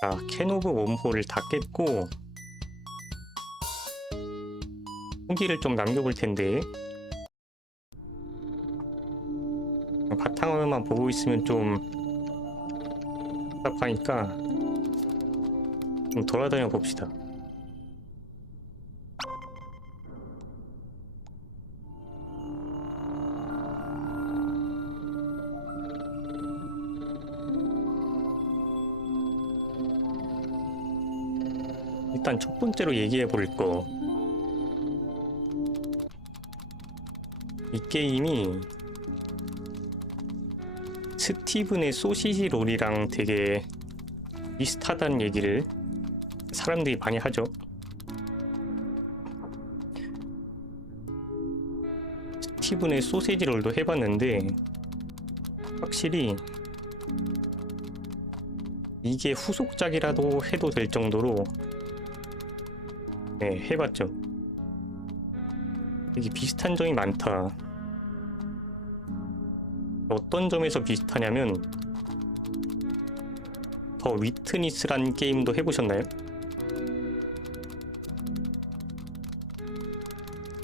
자, 캔 오브 웜홀을 다 깼고 후기를 좀 남겨볼 텐데 바탕화면만 보고 있으면 좀 답답하니까 좀 돌아다녀 봅시다. 일단 첫 번째로 얘기해 볼 거, 이 게임이 스티븐의 소시지 롤이랑 되게 비슷하다는 얘기를 사람들이 많이 하죠. 스티븐의 소시지 롤도 해봤는데 확실히 이게 후속작이라도 해도 될 정도로 네, 해봤죠. 되게 비슷한 점이 많다. 어떤 점에서 비슷하냐면 더 위트니스란 게임도 해보셨나요?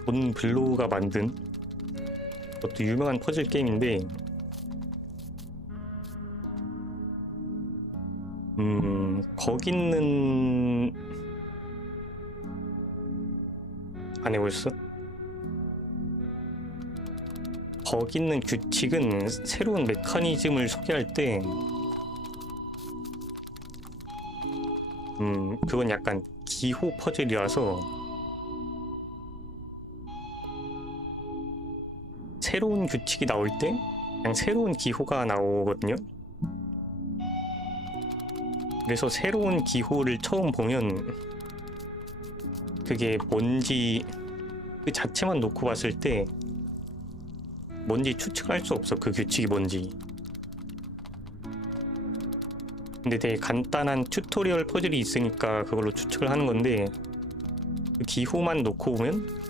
돈 블로우가 만든 그것도 유명한 퍼즐 게임인데 거기 있는 안 해보셨어? 거기 있는 규칙은 새로운 메커니즘을 소개할 때 그건 약간 기호 퍼즐이라서 새로운 규칙이 나올 때 그냥 새로운 기호가 나오거든요. 그래서 새로운 기호를 처음 보면 그게 뭔지 그 자체만 놓고 봤을 때 뭔지 추측할 수 없어. 그 규칙이 뭔지. 근데 되게 간단한 튜토리얼 퍼즐이 있으니까 그걸로 추측을 하는 건데 그 기호만 놓고 보면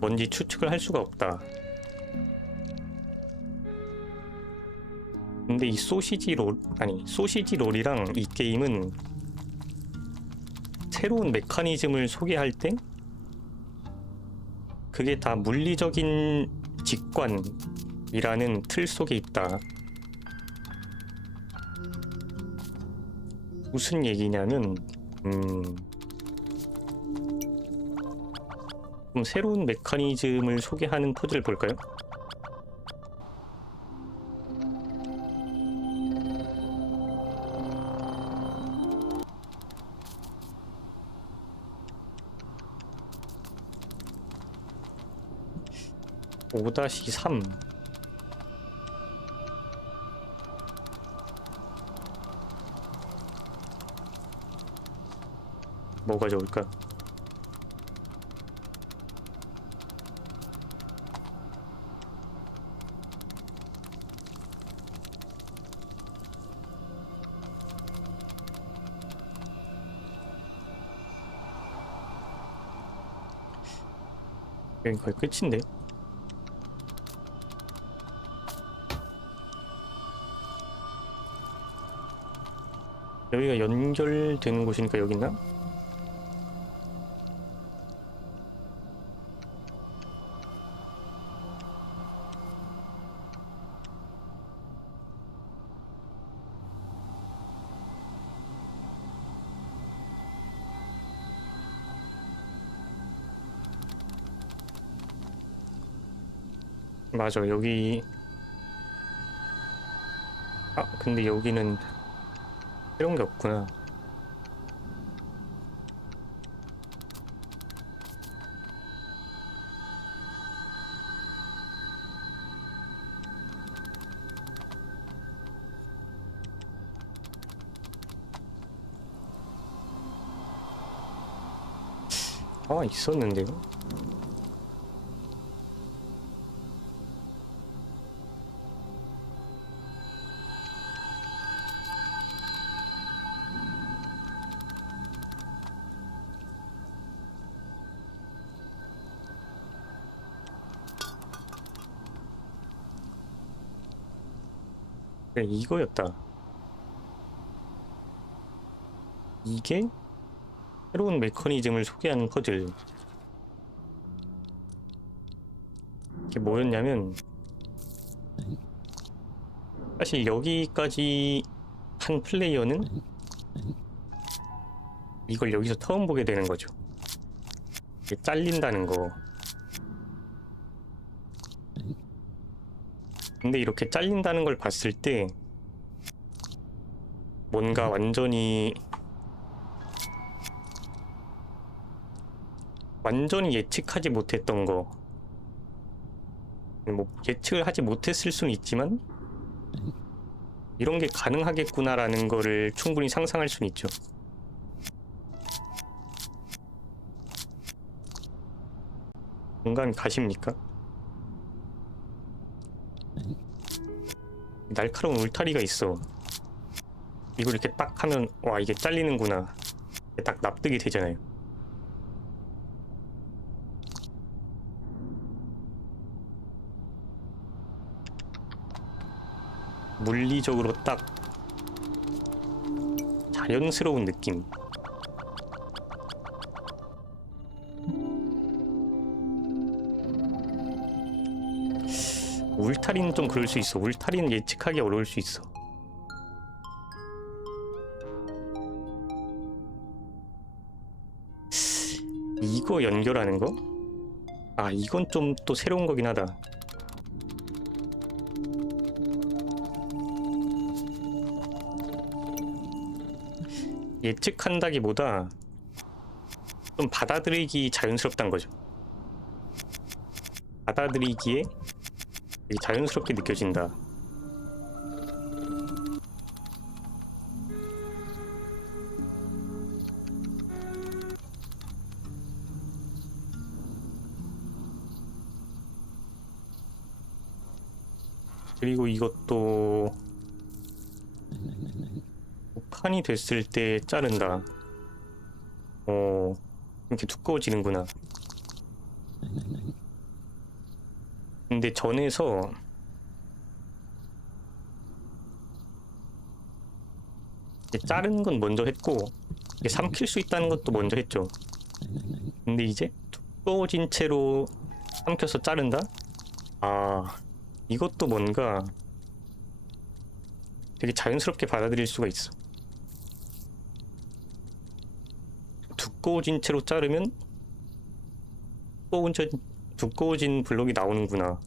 뭔지 추측을 할 수가 없다. 근데 이 소시지 롤이랑 이 게임은 새로운 메커니즘을 소개할 때 그게 다 물리적인 직관이라는 틀 속에 있다. 무슨 얘기냐면 좀 새로운 메커니즘을 소개하는 퍼즐을 볼까요? (5-3) 뭐가 좋을까? 여기 거의 끝인데. 여기가 연결되는 곳이니까 여기 있나? 맞아, 여기. 아, 근데 여기는 새로운 게 없구나. 아, 있었는데요? 그래, 이거였다. 이게 새로운 메커니즘을 소개하는 퍼즐. 이게 뭐였냐면 사실 여기까지 한 플레이어는 이걸 여기서 처음 보게 되는 거죠. 이게 잘린다는 거. 근데 이렇게 잘린다는 걸 봤을 때 뭔가 완전히 예측하지 못했던 거, 뭐 예측을 하지 못했을 수는 있지만 이런 게 가능하겠구나라는 거를 충분히 상상할 수는 있죠. 공간 가십니까? 날카로운 울타리가 있어. 이걸 이렇게 딱 하면 와, 이게 잘리는구나, 딱 납득이 되잖아요. 물리적으로 딱 자연스러운 느낌. 울타리는 좀 그럴 수 있어. 울타리는 예측하기 어려울 수 있어. 이거 연결하는 거? 아, 이건 좀 또 새로운 거긴 하다. 예측한다기보다 좀 받아들이기 자연스럽단 거죠. 받아들이기에 되게 자연스럽게 느껴진다. 그리고 이것도 칸이 됐을 때 자른다. 이렇게 두꺼워지는구나. 근데 전에서 자르는 건 먼저 했고 이게 삼킬 수 있다는 것도 먼저 했죠. 근데 이제 두꺼워진 채로 삼켜서 자른다? 아, 이것도 뭔가 되게 자연스럽게 받아들일 수가 있어. 두꺼워진 채로 자르면 두꺼워진 블록이 나오는구나.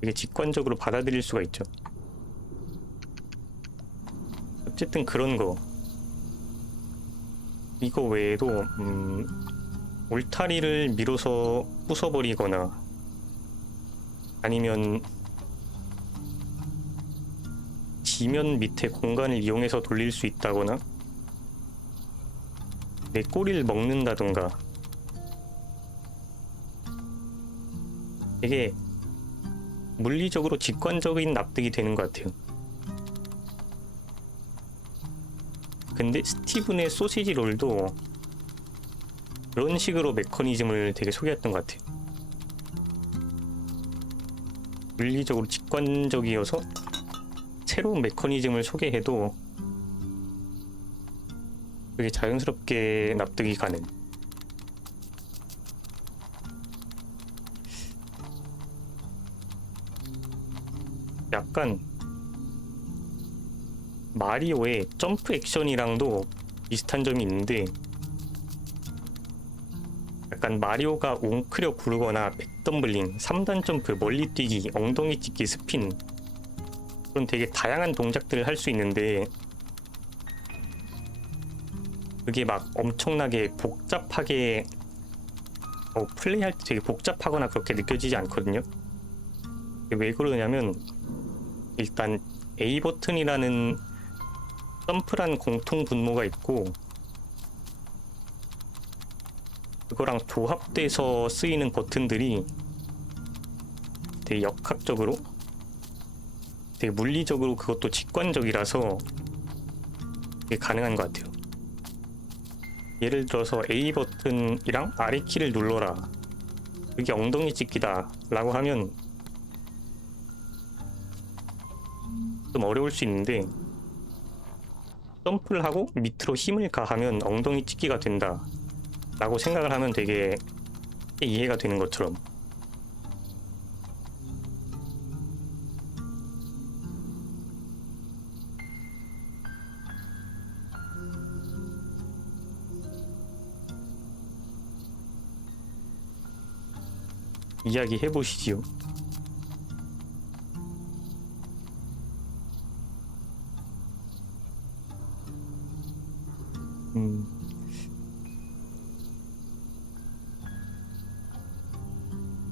되게 직관적으로 받아들일 수가 있죠. 어쨌든 그런 거. 이거 외에도 울타리를 밀어서 부숴버리거나 아니면 지면 밑에 공간을 이용해서 돌릴 수 있다거나 내 꼬리를 먹는다던가 되게 물리적으로 직관적인 납득이 되는 것 같아요. 근데 스티븐의 소시지 롤도 그런 식으로 메커니즘을 되게 소개했던 것 같아요. 물리적으로 직관적이어서 새로운 메커니즘을 소개해도 되게 자연스럽게 납득이 가는. 약간 마리오의 점프 액션이랑도 비슷한 점이 있는데 약간 마리오가 웅크려 구르거나 백덤블링, 3단 점프, 멀리 뛰기, 엉덩이 찍기, 스핀 그런 되게 다양한 동작들을 할 수 있는데 그게 막 엄청나게 복잡하게 플레이할 때 되게 복잡하거나 그렇게 느껴지지 않거든요. 왜 그러냐면 일단 A 버튼이라는 점프란 공통 분모가 있고 그거랑 조합돼서 쓰이는 버튼들이 되게 역학적으로 되게 물리적으로 그것도 직관적이라서 이게 가능한 것 같아요. 예를 들어서 A 버튼이랑 아래키를 눌러라, 그게 엉덩이 찍기다 라고 하면 좀 어려울 수 있는데 점프를 하고 밑으로 힘을 가하면 엉덩이 찍기가 된다 라고 생각을 하면 되게 이해가 되는 것처럼. 이야기 해보시지요.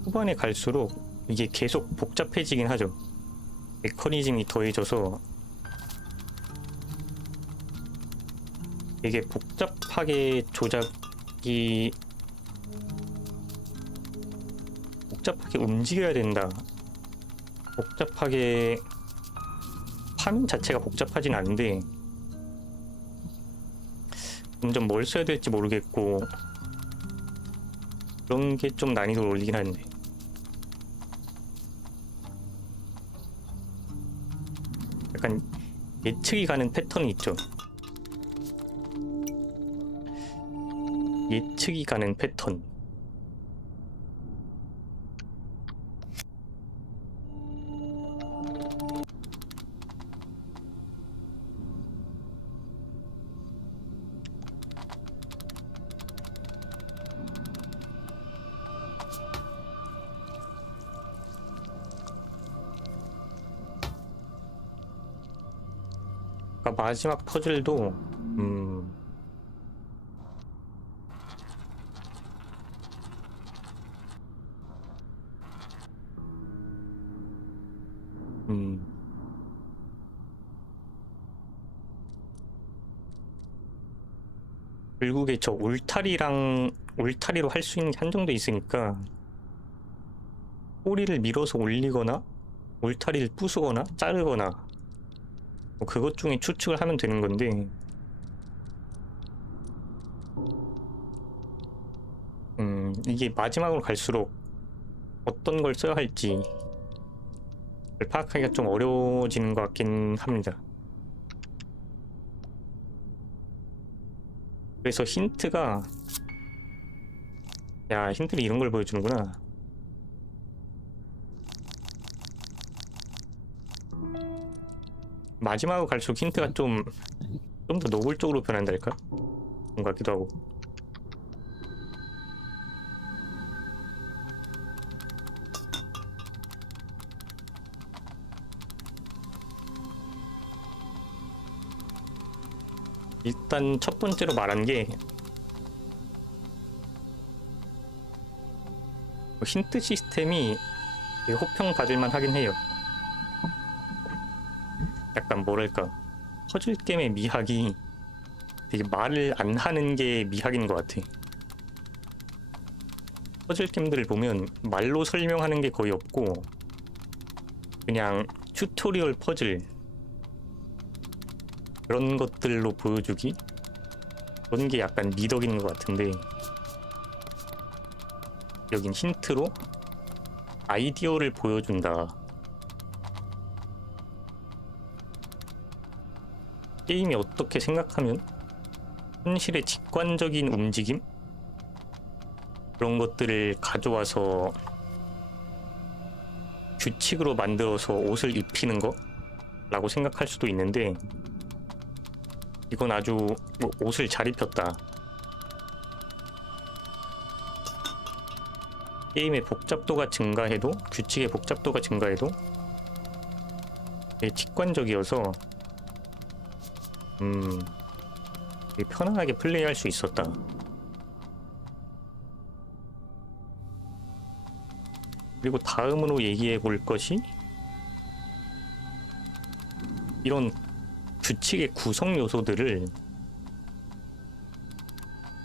후반에 갈수록 이게 계속 복잡해지긴 하죠. 메커니즘이 더해져서 되게 복잡하게 복잡하게 움직여야 된다. 복잡하게 화면 자체가 복잡하진 않은데 점점 뭘 써야 될지 모르겠고 그런 게 좀 난이도를 올리긴 하는데 약간 예측이 가는 패턴이 있죠. 예측이 가는 패턴. 그러니까 마지막 퍼즐도 결국에 저 울타리로 할 수 있는 게 한정돼 있으니까 꼬리를 밀어서 올리거나 울타리를 부수거나 자르거나 뭐 그것 중에 추측을 하면 되는 건데 이게 마지막으로 갈수록 어떤 걸 써야 할지 파악하기가 좀 어려워지는 것 같긴 합니다. 그래서 힌트가 힌트를 이런 걸 보여주는구나. 마지막으로 갈수록 힌트가 좀 더 노골적으로 변한달까? 그런 것 같기도 하고. 일단 첫 번째로 말한 게 힌트 시스템이 되게 호평받을만 하긴 해요. 약간 뭐랄까 퍼즐 게임의 미학이 되게 말을 안 하는 게 미학인 것 같아. 퍼즐 게임들을 보면 말로 설명하는 게 거의 없고 그냥 튜토리얼 퍼즐 그런 것들로 보여주기? 그런 게 약간 미덕인 것 같은데 여긴 힌트로 아이디어를 보여준다. 게임이 어떻게 생각하면 현실의 직관적인 움직임? 그런 것들을 가져와서 규칙으로 만들어서 옷을 입히는 거? 라고 생각할 수도 있는데 이건 아주 옷을 잘 입혔다. 게임의 복잡도가 증가해도 규칙의 복잡도가 증가해도 되게 직관적이어서 되게 편안하게 플레이할 수 있었다. 그리고 다음으로 얘기해 볼 것이 이런 규칙의 구성 요소들을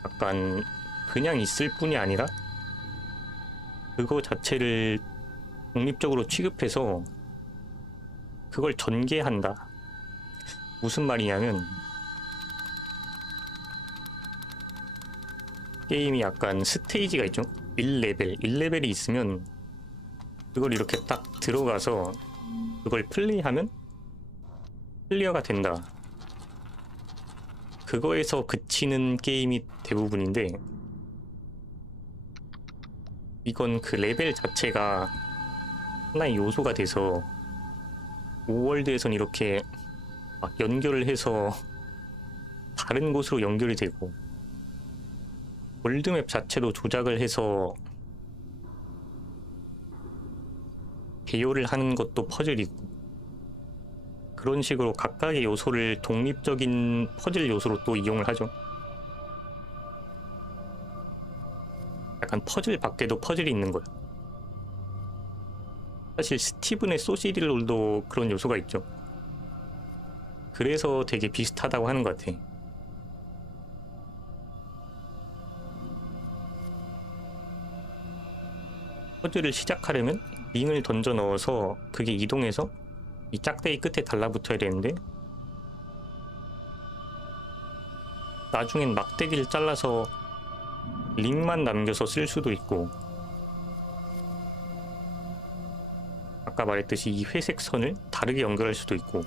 약간 그냥 있을 뿐이 아니라 그거 자체를 독립적으로 취급해서 그걸 전개한다. 무슨 말이냐면 게임이 약간 스테이지가 있죠. 1레벨이 있으면 그걸 이렇게 딱 들어가서 그걸 플레이하면 클리어가 된다. 그거에서 그치는 게임이 대부분인데, 이건 그 레벨 자체가 하나의 요소가 돼서 오월드에선 이렇게 막 연결을 해서 다른 곳으로 연결이 되고, 월드맵 자체도 조작을 해서 배열을 하는 것도 퍼즐이고, 그런 식으로 각각의 요소를 독립적인 퍼즐 요소로 또 이용을 하죠. 약간 퍼즐 밖에도 퍼즐이 있는 거야. 사실 스티븐의 소시디 롤도 그런 요소가 있죠. 그래서 되게 비슷하다고 하는 것 같아. 퍼즐을 시작하려면 링을 던져 넣어서 그게 이동해서 이 짝대기 끝에 달라붙어야 되는데, 나중엔 막대기를 잘라서 링만 남겨서 쓸 수도 있고, 아까 말했듯이 이 회색 선을 다르게 연결할 수도 있고,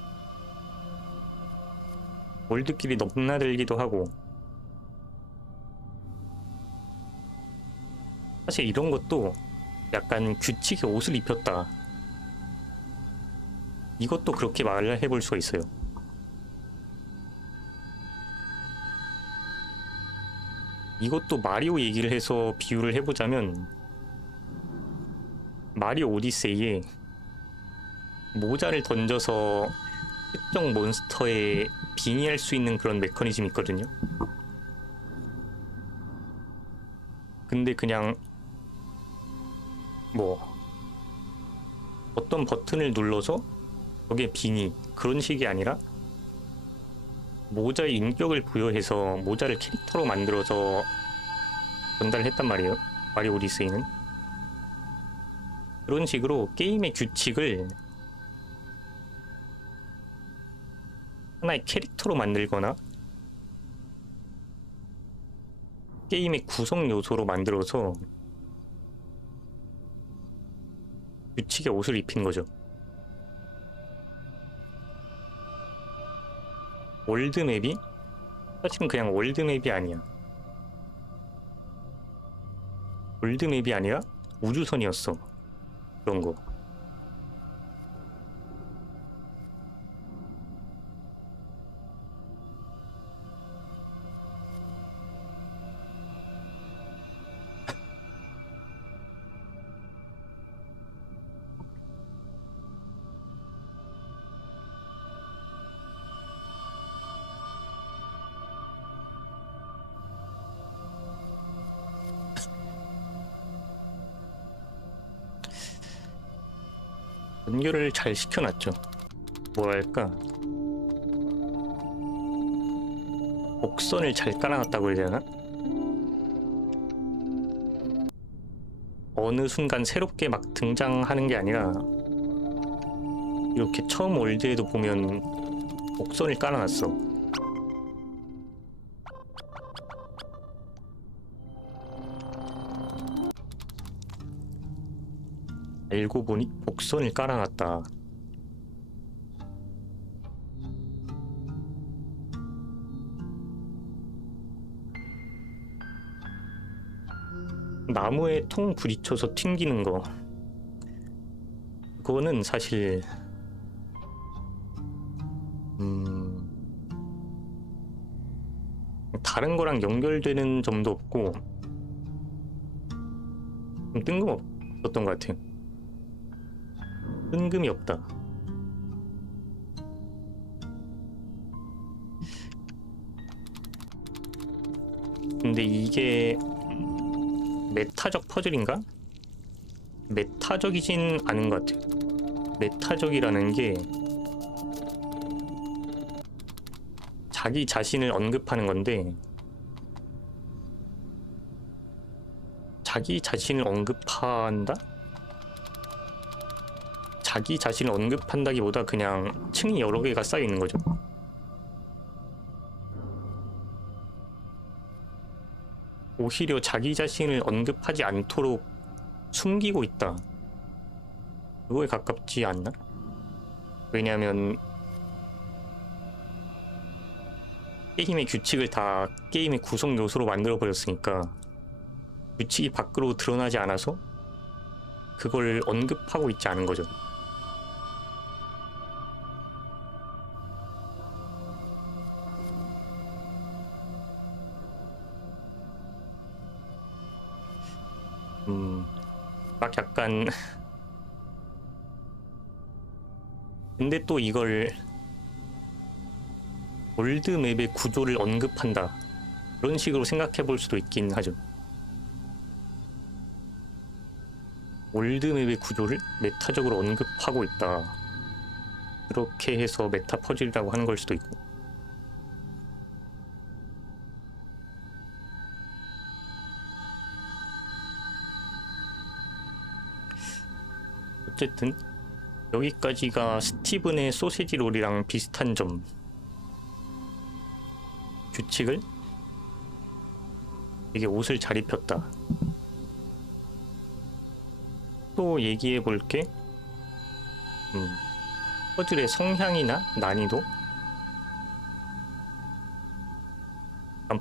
월드끼리 넘나들기도 하고. 사실 이런 것도 약간 규칙의 옷을 입혔다, 이것도 그렇게 말을 해볼 수가 있어요. 이것도 마리오 얘기를 해서 비유를 해보자면, 마리오 오디세이에 모자를 던져서 특정 몬스터에 빙의할 수 있는 그런 메커니즘이 있거든요. 근데 그냥 뭐 어떤 버튼을 눌러서 거기에 빙의, 그런 식이 아니라 모자의 인격을 부여해서 모자를 캐릭터로 만들어서 전달을 했단 말이에요, 마리오 오디세이는. 그런 식으로 게임의 규칙을 하나의 캐릭터로 만들거나 게임의 구성 요소로 만들어서 규칙의 옷을 입힌 거죠. 월드맵이 사실은 그냥 월드맵이 아니야. 월드맵이 아니라 우주선이었어. 그런 거. 연결을 잘 시켜놨죠. 뭐랄까, 곡선을 잘 깔아놨다고 해야 되나? 어느 순간 새롭게 막 등장하는 게 아니라 이렇게 처음 월드에도 보면 곡선을 깔아놨어. 알고 보니 곡선을 깔아놨다. 나무에 통 부딪혀서 튕기는 거, 그거는 사실 다른 거랑 연결되는 점도 없고 좀 뜬금없었던 것 같아요. 뜬금이 없다. 근데 이게 메타적 퍼즐인가? 메타적이진 않은 것 같아요. 메타적이라는 게 자기 자신을 언급하는 건데, 자기 자신을 언급한다? 자기 자신을 언급한다기보다 그냥 층이 여러 개가 쌓여 있는 거죠. 오히려 자기 자신을 언급하지 않도록 숨기고 있다, 그거에 가깝지 않나? 왜냐면 게임의 규칙을 다 게임의 구성 요소로 만들어 버렸으니까 규칙이 밖으로 드러나지 않아서 그걸 언급하고 있지 않은 거죠. 막 약간 근데 또 이걸 월드맵의 구조를 언급한다 그런 식으로 생각해 볼 수도 있긴 하죠. 월드맵의 구조를 메타적으로 언급하고 있다 그렇게 해서 메타 퍼즐이라고 하는 걸 수도 있고. 어쨌든 여기까지가 스티븐의 소세지 롤이랑 비슷한 점. 규칙을 되게 옷을 잘 입혔다. 또 얘기해 볼게. 퍼즐의 성향이나 난이도.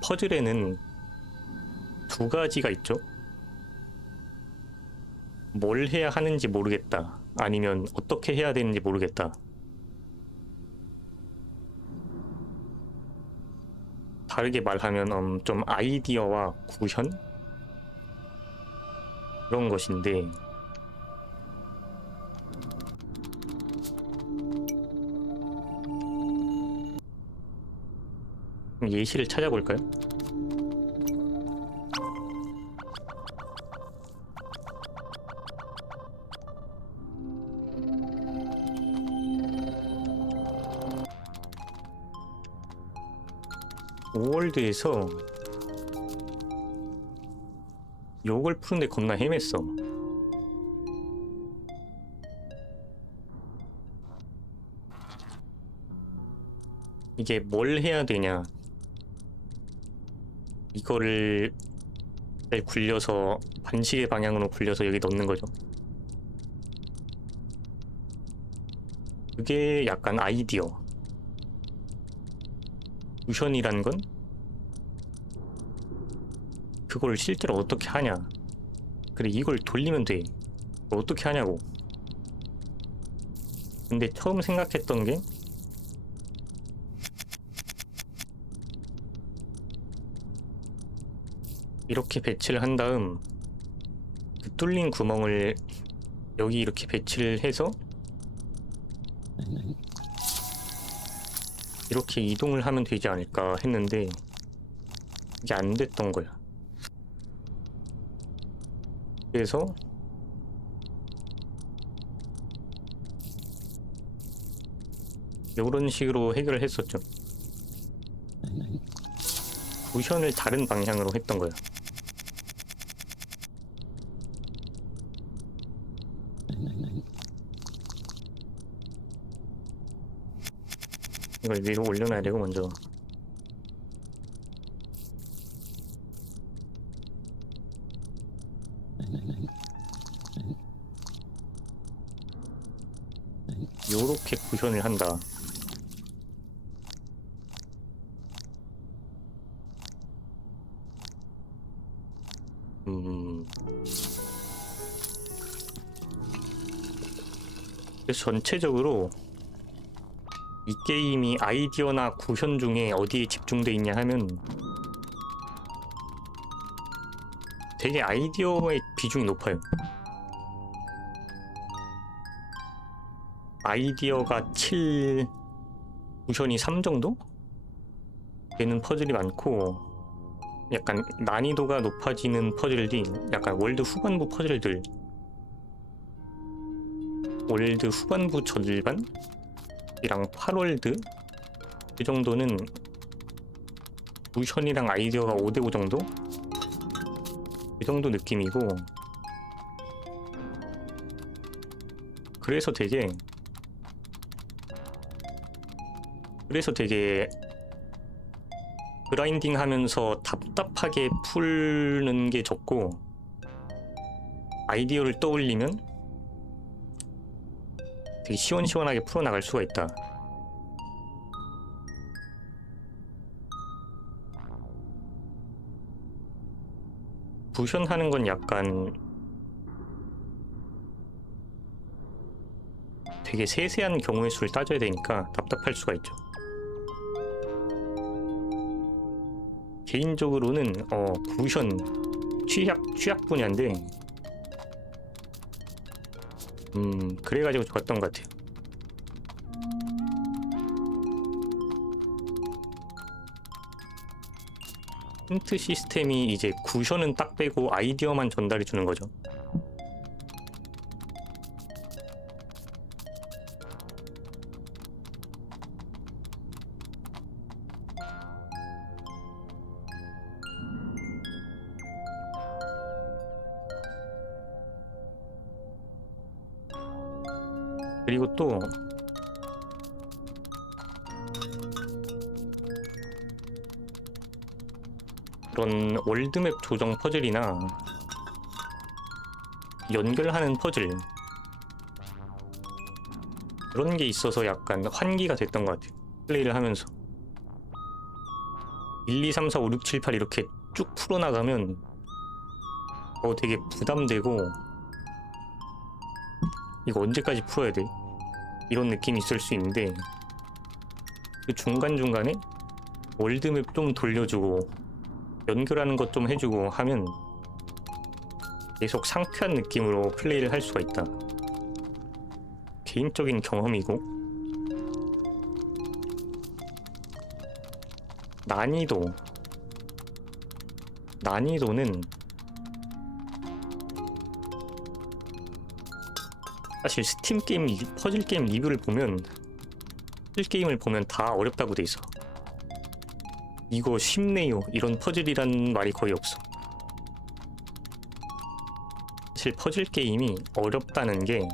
퍼즐에는 두 가지가 있죠. 뭘 해야 하는지 모르겠다. 아니면 어떻게 해야 되는지 모르겠다. 다르게 말하면 좀 아이디어와 구현? 그런 것인데 예시를 찾아볼까요? 오월드에서 요걸 푸는데 겁나 헤맸어. 이게 뭘 해야 되냐. 이거를 잘 굴려서 반시계 방향으로 굴려서 여기 넣는 거죠. 그게 약간 아이디어. 쿠션이란 건 그걸 실제로 어떻게 하냐. 그래 이걸 돌리면 돼. 어떻게 하냐고. 근데 처음 생각했던 게 이렇게 배치를 한 다음 그 뚫린 구멍을 여기 이렇게 배치를 해서 이렇게 이동을 하면 되지 않을까 했는데 이게 안 됐던 거야. 그래서 이런 식으로 해결을 했었죠. 쿠션을 다른 방향으로 했던 거야. 이걸 위로 올려놔야 되고 먼저. 요렇게 쿠션을 한다. 그래서 전체적으로 이 게임이 아이디어나 구현 중에 어디에 집중돼 있냐 하면 되게 아이디어의 비중이 높아요. 아이디어가 7, 구현이 3 정도 되는 퍼즐이 많고, 약간 난이도가 높아지는 퍼즐들이 약간 월드 후반부 퍼즐들, 월드 후반부 절반? 이랑 8월드 그 정도는 구현이랑 아이디어가 5대5 정도? 그 정도 느낌이고, 그래서 되게 그라인딩 하면서 답답하게 푸는 게 적고, 아이디어를 떠올리면 되게 시원시원하게 풀어나갈 수가 있다. 부션하는 건 약간 되게 세세한 경우의 수를 따져야 되니까 답답할 수가 있죠. 개인적으로는 부션 취약 분야인데 그래가지고 좋았던 것 같아요. 힌트 시스템이 이제 구션은 딱 빼고 아이디어만 전달해 주는 거죠. 그리고 또 그런 월드맵 조정 퍼즐이나 연결하는 퍼즐 그런 게 있어서 약간 환기가 됐던 것 같아요. 플레이를 하면서 1, 2, 3, 4, 5, 6, 7, 8 이렇게 쭉 풀어나가면 되게 부담되고 이거 언제까지 풀어야 돼? 이런 느낌이 있을 수 있는데 그 중간중간에 월드맵 좀 돌려주고 연결하는 것 좀 해주고 하면 계속 상쾌한 느낌으로 플레이를 할 수가 있다. 개인적인 경험이고 난이도는 사실 스팀 게임 퍼즐 게임 리뷰를 보면 퍼즐 게임을 보면 다 어렵다고 돼 있어. 이거 쉽네요 이런 퍼즐이란 말이 거의 없어. 사실 퍼즐 게임이 어렵다는 게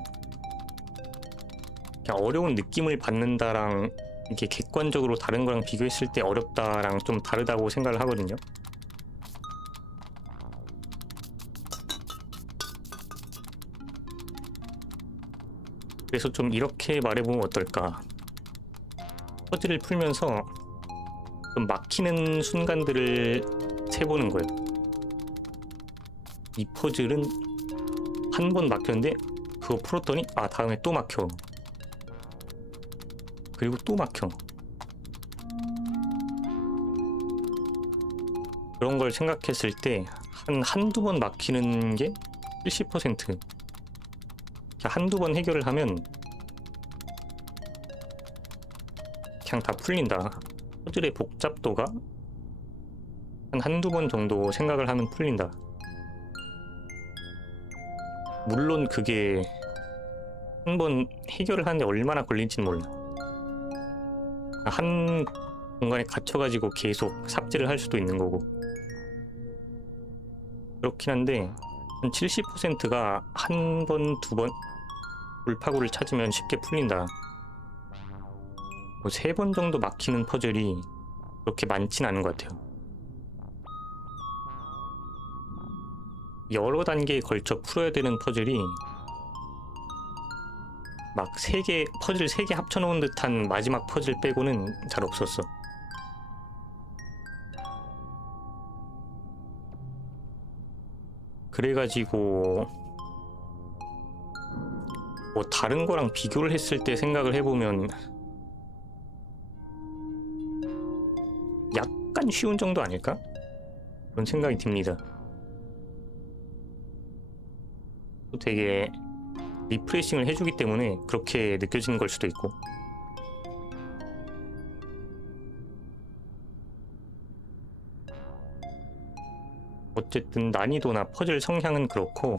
그냥 어려운 느낌을 받는다랑 이게 객관적으로 다른 거랑 비교했을 때 어렵다랑 좀 다르다고 생각을 하거든요. 그래서 좀 이렇게 말해보면 어떨까. 퍼즐을 풀면서 좀 막히는 순간들을 세보는 거예요. 이 퍼즐은 한 번 막혔는데 그거 풀었더니 다음에 또 막혀. 그리고 또 막혀. 그런 걸 생각했을 때 한두 번 막히는 게 70%. 한두 번 해결을 하면 그냥 다 풀린다. 퍼즐의 복잡도가 한두 번 정도 생각을 하면 풀린다. 물론 그게 한 번 해결을 하는데 얼마나 걸릴지는 몰라. 한 공간에 갇혀가지고 계속 삽질을 할 수도 있는 거고. 그렇긴 한데 한 70%가 한 번, 두 번 돌파구를 찾으면 쉽게 풀린다. 뭐 3번 정도 막히는 퍼즐이 그렇게 많진 않은 것 같아요. 여러 단계에 걸쳐 풀어야 되는 퍼즐이 막 퍼즐 3개 합쳐놓은 듯한 마지막 퍼즐 빼고는 잘 없었어. 그래가지고 뭐 다른 거랑 비교를 했을 때 생각을 해보면 약간 쉬운 정도 아닐까? 그런 생각이 듭니다. 또 되게 리프레싱을 해주기 때문에 그렇게 느껴지는 걸 수도 있고. 어쨌든 난이도나 퍼즐 성향은 그렇고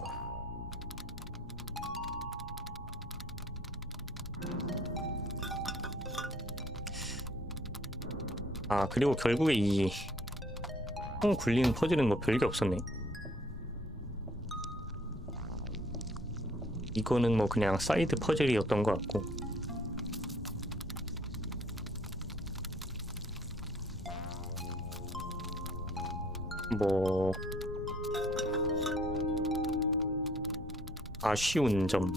그리고 결국에 이 통 굴리는 퍼즐은 뭐 별게 없었네. 이거는 뭐 그냥 사이드 퍼즐이었던 것 같고. 뭐 아쉬운 점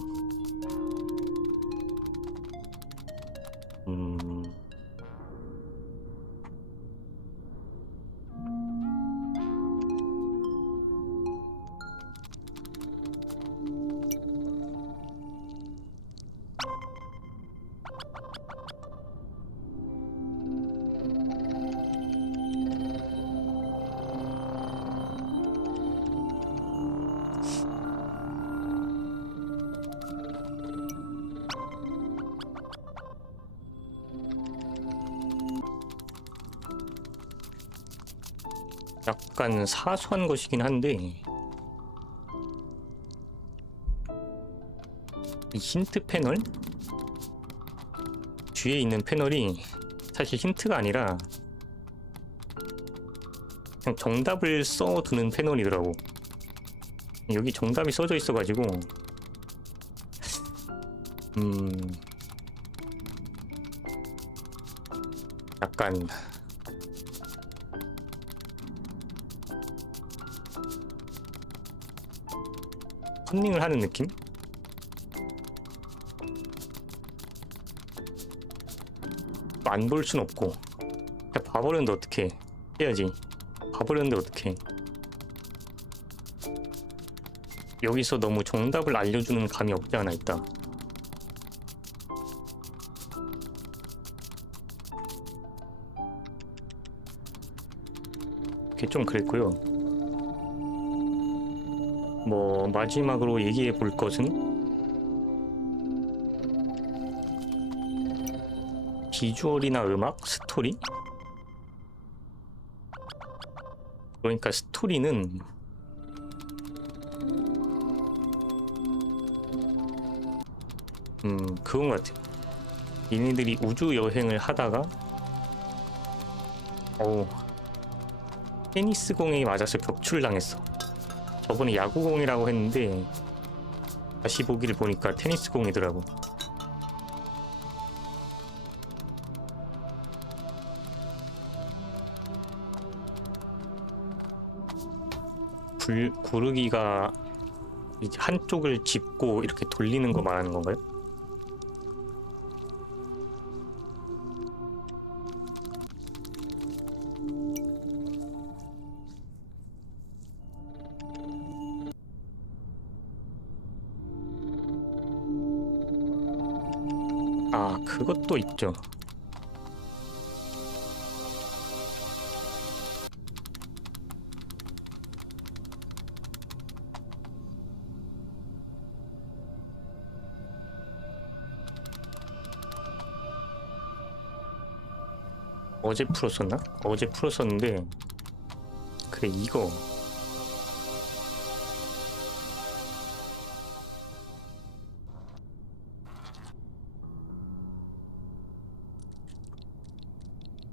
약간 사소한 것이긴 한데 이 힌트 패널? 뒤에 있는 패널이 사실 힌트가 아니라 그냥 정답을 써두는 패널이더라고. 여기 정답이 써져 있어가지고 약간 컨닝을 하는 느낌? 안 볼 순 없고 그냥 봐버렸는데 어떡해. 해야지. 봐버렸는데 어떡해. 여기서 너무 정답을 알려주는 감이 없지 않아 있다. 그게 좀 그랬고요. 뭐 마지막으로 얘기해 볼 것은 비주얼이나 음악, 스토리? 그러니까 스토리는 그건 것 같아요. 얘네들이 우주 여행을 하다가 테니스 공에 맞아서 격추를 당했어. 저번에 야구공이라고 했는데 다시 보기를 보니까 테니스 공이더라고. 구르기가 이제 한쪽을 짚고 이렇게 돌리는 거 말하는 건가요? 아, 그것도 있죠. 어제 풀었었나? 어제 풀었었는데 그래 이거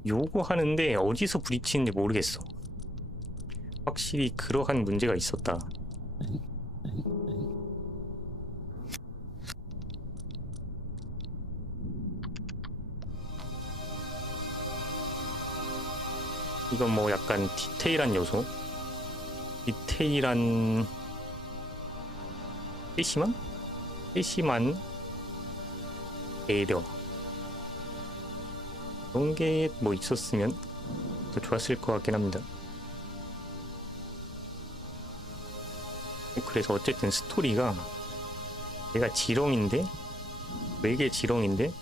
요거 하는데 어디서 부딪히는지 모르겠어. 확실히 그러한 문제가 있었다. 이건 뭐 약간 디테일한 요소? 디테일한 세심한? 세심한 배려 그런 게 뭐 있었으면 더 좋았을 것 같긴 합니다. 그래서 어쨌든 스토리가 얘가 지렁인데 외계 지렁인데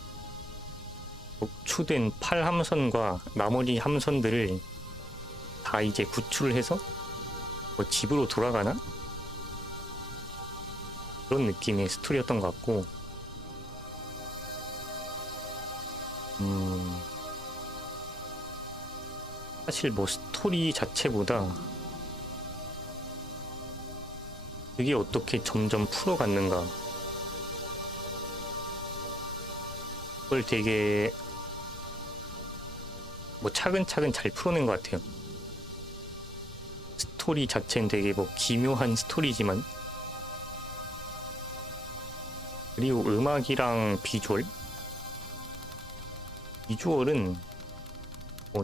녹초된 8함선과 나머지 함선들을 다 이제 구출을 해서 뭐 집으로 돌아가나? 그런 느낌의 스토리였던 것 같고 사실 뭐 스토리 자체보다 그게 어떻게 점점 풀어갔는가 그걸 되게 뭐 차근차근 잘 풀어낸 것 같아요. 스토리 자체는 되게 뭐 기묘한 스토리지만 그리고 음악이랑 비주얼은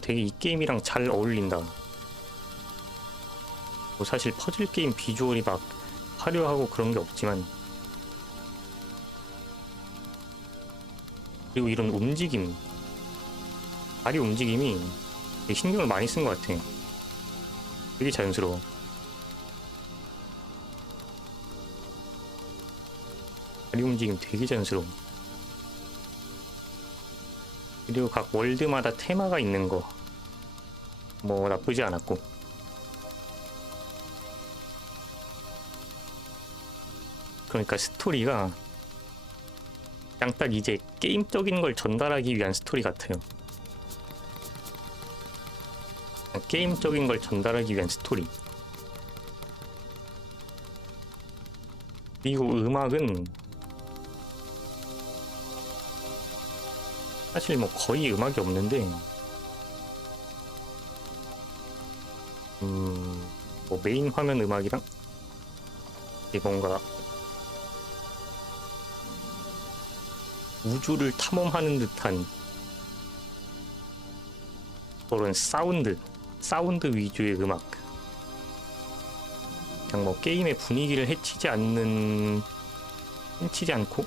되게 이 게임이랑 잘 어울린다. 뭐 사실 퍼즐 게임 비주얼이 막 화려하고 그런 게 없지만 그리고 이런 움직임 다리 움직임이 되게 신경을 많이 쓴 것 같아. 되게 자연스러워. 다리 움직임 되게 자연스러워. 그리고 각 월드마다 테마가 있는 거 뭐 나쁘지 않았고 그러니까 스토리가 그냥 딱 이제 게임적인 걸 전달하기 위한 스토리 같아요. 게임적인 걸 전달하기 위한 스토리. 그리고 음악은 사실 뭐 거의 음악이 없는데 뭐 메인 화면 음악이랑 이게 뭔가 우주를 탐험하는 듯한 그런 사운드 위주의 음악. 그냥 뭐 게임의 분위기를 해치지 않고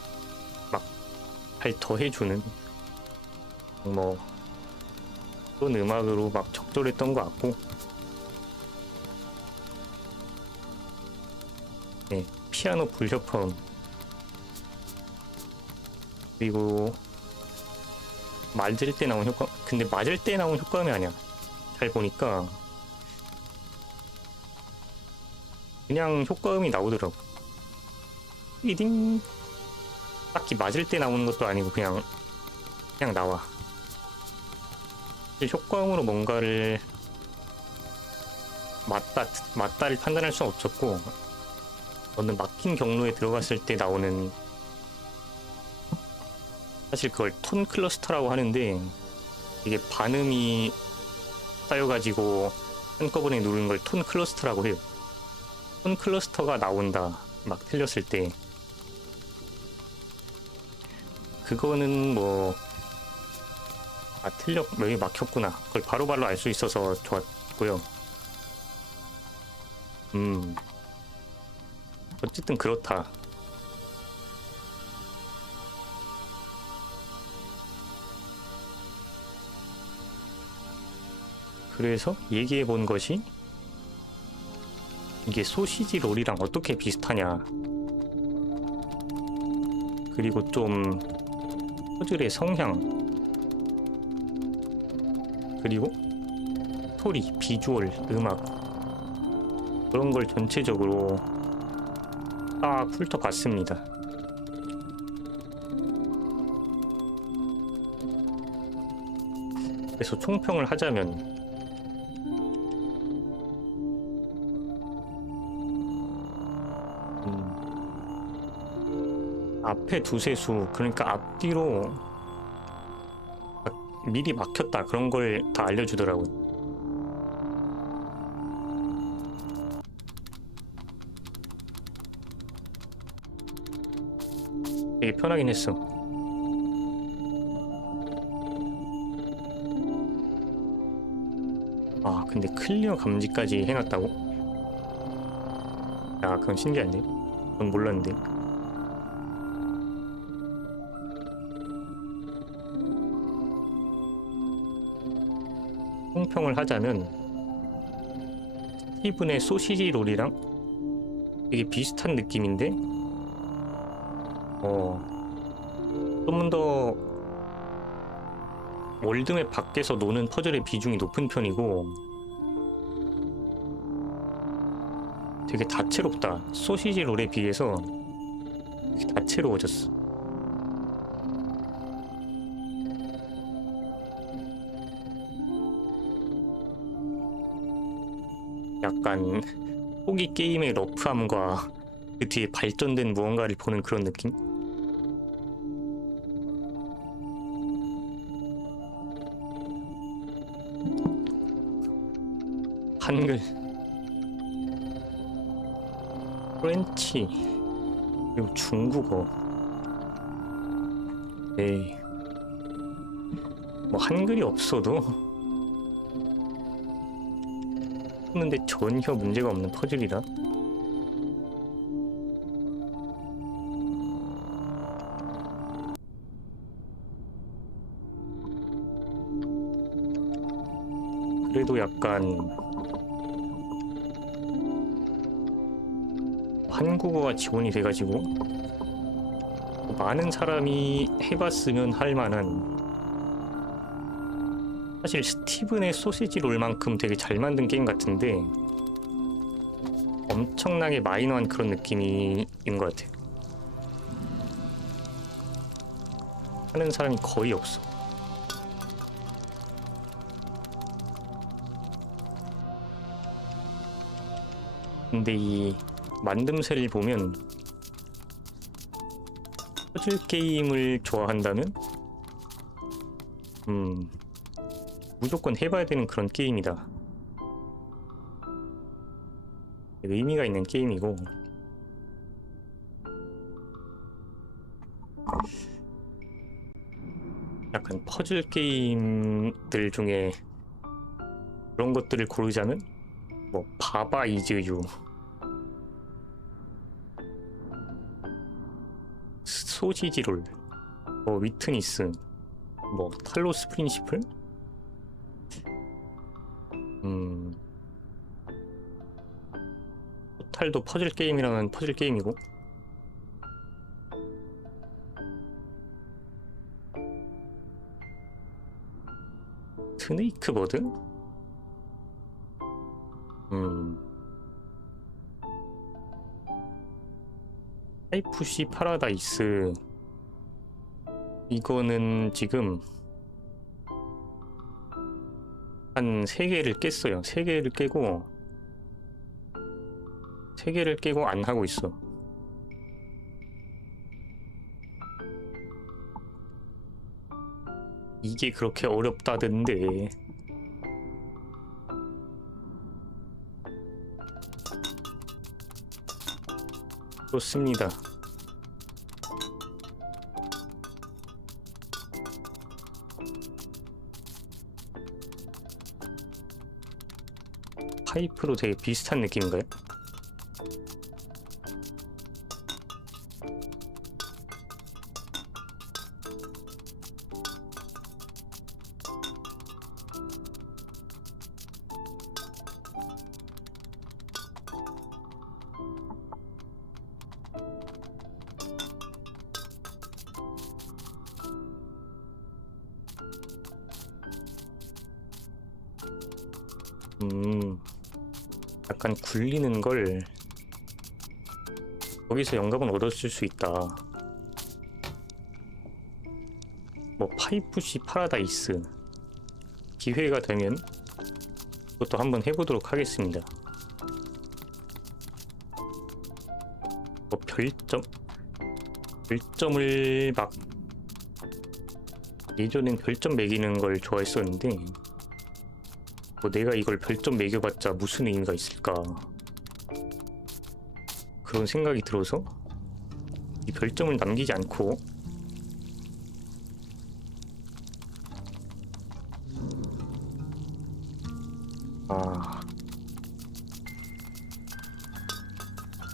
막 잘 더해주는 뭐 그런 음악으로 막 적절했던 것 같고, 네, 피아노 불협화음, 그리고 맞을 때 나온 효과. 근데 맞을 때 나온 효과음이 아니야. 잘 보니까 그냥 효과음이 나오더라고. 리딩. 딱히 맞을 때 나오는 것도 아니고 그냥 나와. 효과음으로 뭔가를 맞다를 판단할 수는 없었고, 어느 막힌 경로에 들어갔을 때 나오는, 사실 그걸 톤 클러스터라고 하는데 이게 반음이 쌓여가지고 한꺼번에 누르는 걸 톤 클러스터라고 해요. 톤 클러스터가 나온다, 막 틀렸을 때. 그거는 뭐 여기 막혔구나, 그걸 바로바로 알 수 있어서 좋았고요. 어쨌든 그렇다. 그래서 얘기해 본 것이, 이게 소시지 롤이랑 어떻게 비슷하냐, 그리고 좀 퍼즐의 성향, 그리고 스토리, 비주얼, 음악, 그런 걸 전체적으로 딱 훑어봤습니다. 그래서 총평을 하자면, 앞에 두세 수, 그러니까 앞뒤로 미리 막혔다, 그런 걸 다 알려주더라고요. 되게 편하긴 했어. 아, 근데 클리어 감지까지 해놨다고? 야, 그건 신기한데? 그건 몰랐는데. 총평을 하자면, 스티븐의 소시지 롤이랑 되게 비슷한 느낌인데, 좀 더 월드맵 밖에서 노는 퍼즐의 비중이 높은 편이고, 되게 다채롭다. 소시지 롤에 비해서 되게 다채로워졌어. 약간 초기 게임의 러프함과 그 뒤에 발전된 무언가를 보는 그런 느낌? 한글, 프렌치, 그리고 중국어. 에이, 뭐 한글이 없어도 푸는데 전혀 문제가 없는 퍼즐이다. 그래도 약간 한국어가 지원이 돼가지고 많은 사람이 해봤으면 할 만한, 사실 스티븐의 소시지 롤만큼 되게 잘 만든 게임 같은데 엄청나게 마이너한 그런 느낌이 있는 것 같아. 하는 사람이 거의 없어. 근데 이 만듦새를 보면 퍼즐 게임을 좋아한다면 무조건 해봐야 되는 그런 게임이다. 의미가 있는 게임이고, 약간 퍼즐 게임들 중에 그런 것들을 고르자면 뭐 바바 이즈 유, 소시지롤, 뭐 위트니스, 뭐 탈로스 프린시플, 토탈도 퍼즐 게임이라면 퍼즐 게임이고, 스네이크 버드? 하이푸시 파라다이스, 이거는 지금 한 3개를 깼어요. 3개를 깨고 3개를 깨고 안 하고 있어. 이게 그렇게 어렵다던데. 좋습니다. 파이프로 되게 비슷한 느낌인가요? 약간 굴리는 걸 거기서 영감은 얻었을 수 있다. 뭐 파이프시 파라다이스 기회가 되면 그것도 한번 해보도록 하겠습니다. 뭐 별점을 막 예전엔 별점 매기는 걸 좋아했었는데 뭐 내가 이걸 별점 매겨봤자 무슨 의미가 있을까, 그런 생각이 들어서 이 별점을 남기지 않고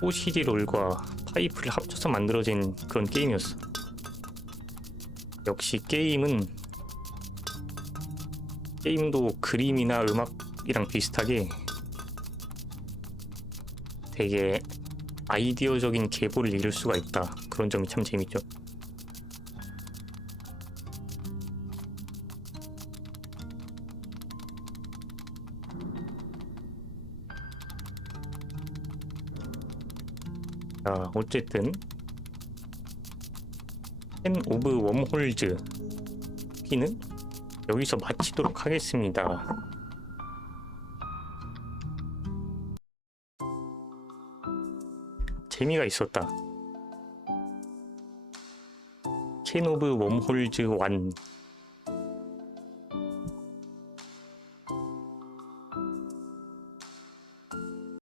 소시지 롤과 파이프를 합쳐서 만들어진 그런 게임이었어. 역시 게임도 그림이나 음악이랑 비슷하게 되게 아이디어적인 계보를 이룰 수가 있다. 그런 점이 참 재밌죠. 자, 어쨌든 펜 오브 웜홀즈 피는 여기서 마치도록 하겠습니다. 재미가 있었다. 캔 오브 웜홀즈 1